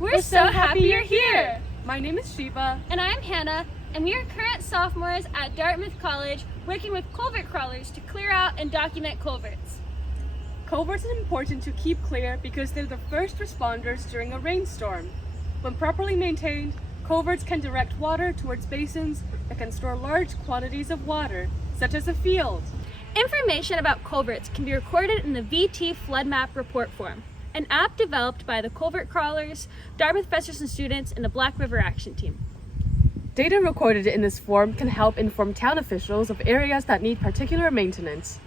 We're so happy you're here! My name is Shiva. And I'm Hannah, and we are current sophomores at Dartmouth College working with culvert crawlers to clear out and document culverts. Culverts are important to keep clear because they're the first responders during a rainstorm. When properly maintained, culverts can direct water towards basins that can store large quantities of water, such as a field. Information about culverts can be recorded in the VT Flood Map report form, an app developed by the culvert crawlers, Dartmouth professors and students, and the Black River Action Team. Data recorded in this form can help inform town officials of areas that need particular maintenance.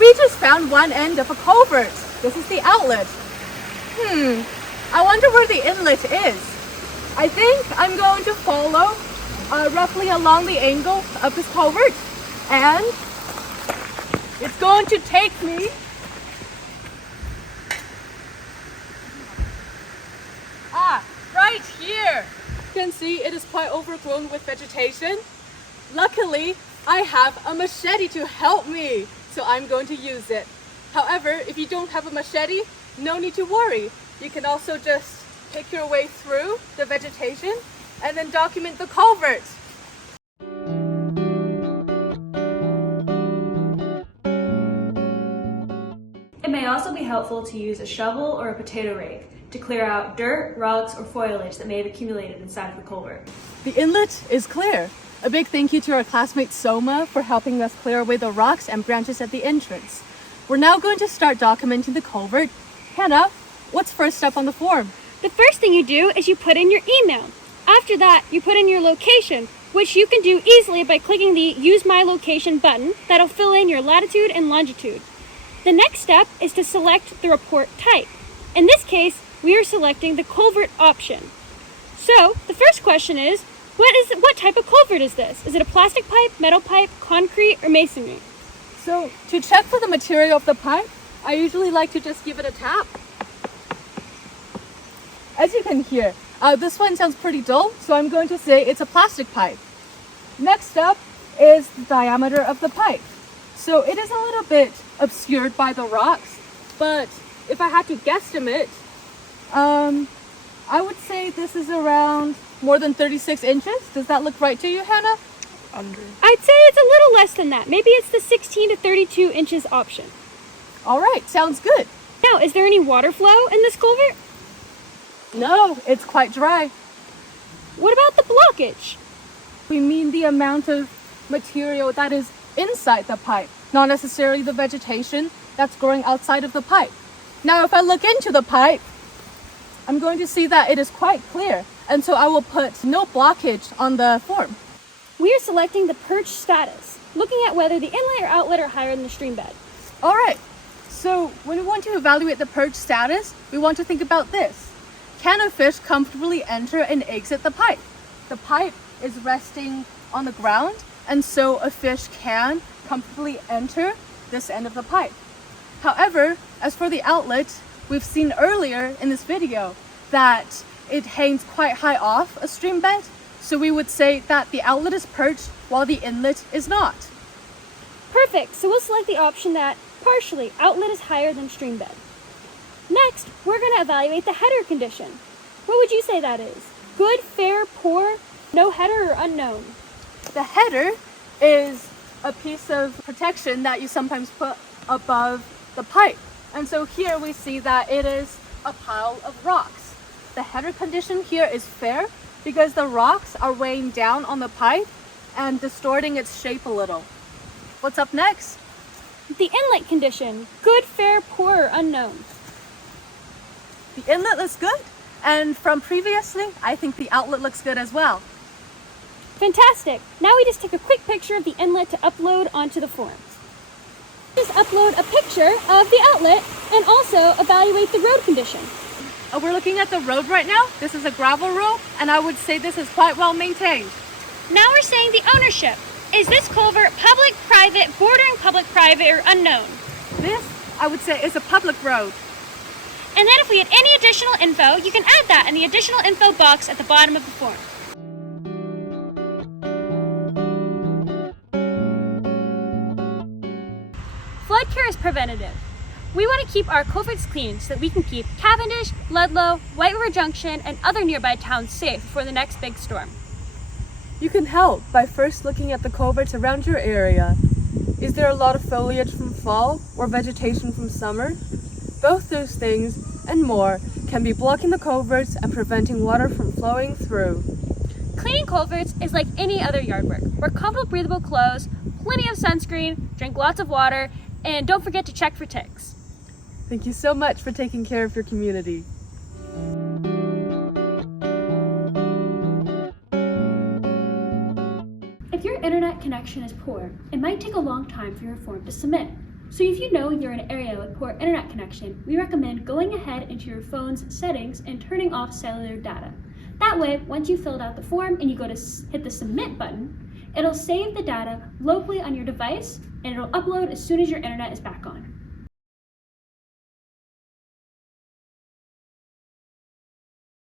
We just found one end of a culvert. This is the outlet. I wonder where the inlet is. I think I'm going to follow roughly along the angle of this culvert, and it's going to take me right here. You can see it is quite overgrown with vegetation. Luckily, I have a machete to help me, so I'm going to use it. However, if you don't have a machete, no need to worry. You can also just pick your way through the vegetation and then document the culvert. It may also be helpful to use a shovel or a potato rake to clear out dirt, rocks, or foliage that may have accumulated inside of the culvert. The inlet is clear. A big thank you to our classmate Soma for helping us clear away the rocks and branches at the entrance. We're now going to start documenting the culvert. Hannah, what's first up on the form? The first thing you do is you put in your email. After that, you put in your location, which you can do easily by clicking the Use My Location button that'll fill in your latitude and longitude. The next step is to select the report type. In this case, we are selecting the culvert option. So, the first question is, what type of culvert is this? Is it a plastic pipe, metal pipe, concrete, or masonry? So, to check for the material of the pipe, I usually like to just give it a tap. As you can hear, this one sounds pretty dull, so I'm going to say it's a plastic pipe. Next up is the diameter of the pipe. So it is a little bit obscured by the rocks, but if I had to guesstimate, I would say this is around more than 36 inches. Does that look right to you, Hannah? Under. I'd say it's a little less than that. Maybe it's the 16 to 32 inches option. All right, sounds good. Now, is there any water flow in this culvert? No, it's quite dry. What about the blockage? We mean the amount of material that is inside the pipe, not necessarily the vegetation that's growing outside of the pipe. Now, if I look into the pipe, I'm going to see that it is quite clear, and so I will put no blockage on the form. We are selecting the perch status, looking at whether the inlet or outlet are higher than the stream bed. All right, so when we want to evaluate the perch status, we want to think about this. Can a fish comfortably enter and exit the pipe? The pipe is resting on the ground, and so a fish can comfortably enter this end of the pipe. However, as for the outlet, we've seen earlier in this video that it hangs quite high off a stream bed, so we would say that the outlet is perched while the inlet is not. Perfect, so we'll select the option that partially outlet is higher than stream bed. Next, we're going to evaluate the header condition. What would you say that is? Good, fair, poor, no header, or unknown? The header is a piece of protection that you sometimes put above the pipe. And so here we see that it is a pile of rocks. The header condition here is fair because the rocks are weighing down on the pipe and distorting its shape a little. What's up next? The inlet condition. Good, fair, poor, or unknown? The inlet looks good, and from previously, I think the outlet looks good as well. Fantastic! Now we just take a quick picture of the inlet to upload onto the form. Just upload a picture of the outlet and also evaluate the road condition. We're looking at the road right now. This is a gravel road, and I would say this is quite well maintained. Now we're saying the ownership. Is this culvert public, private, bordering public-private, or unknown? This, I would say, is a public road. And then if we had any additional info, you can add that in the additional info box at the bottom of the form. Flood care is preventative. We want to keep our culverts clean so that we can keep Cavendish, Ludlow, White River Junction, and other nearby towns safe before the next big storm. You can help by first looking at the culverts around your area. Is there a lot of foliage from fall or vegetation from summer? Both those things and more can be blocking the culverts and preventing water from flowing through. Cleaning culverts is like any other yard work. Wear comfortable, breathable clothes, plenty of sunscreen, drink lots of water, and don't forget to check for ticks. Thank you so much for taking care of your community. If your internet connection is poor, it might take a long time for your form to submit. So if you know you're in an area with poor internet connection, we recommend going ahead into your phone's settings and turning off cellular data. That way, once you filled out the form and you go to hit the submit button, it'll save the data locally on your device and it'll upload as soon as your internet is back on.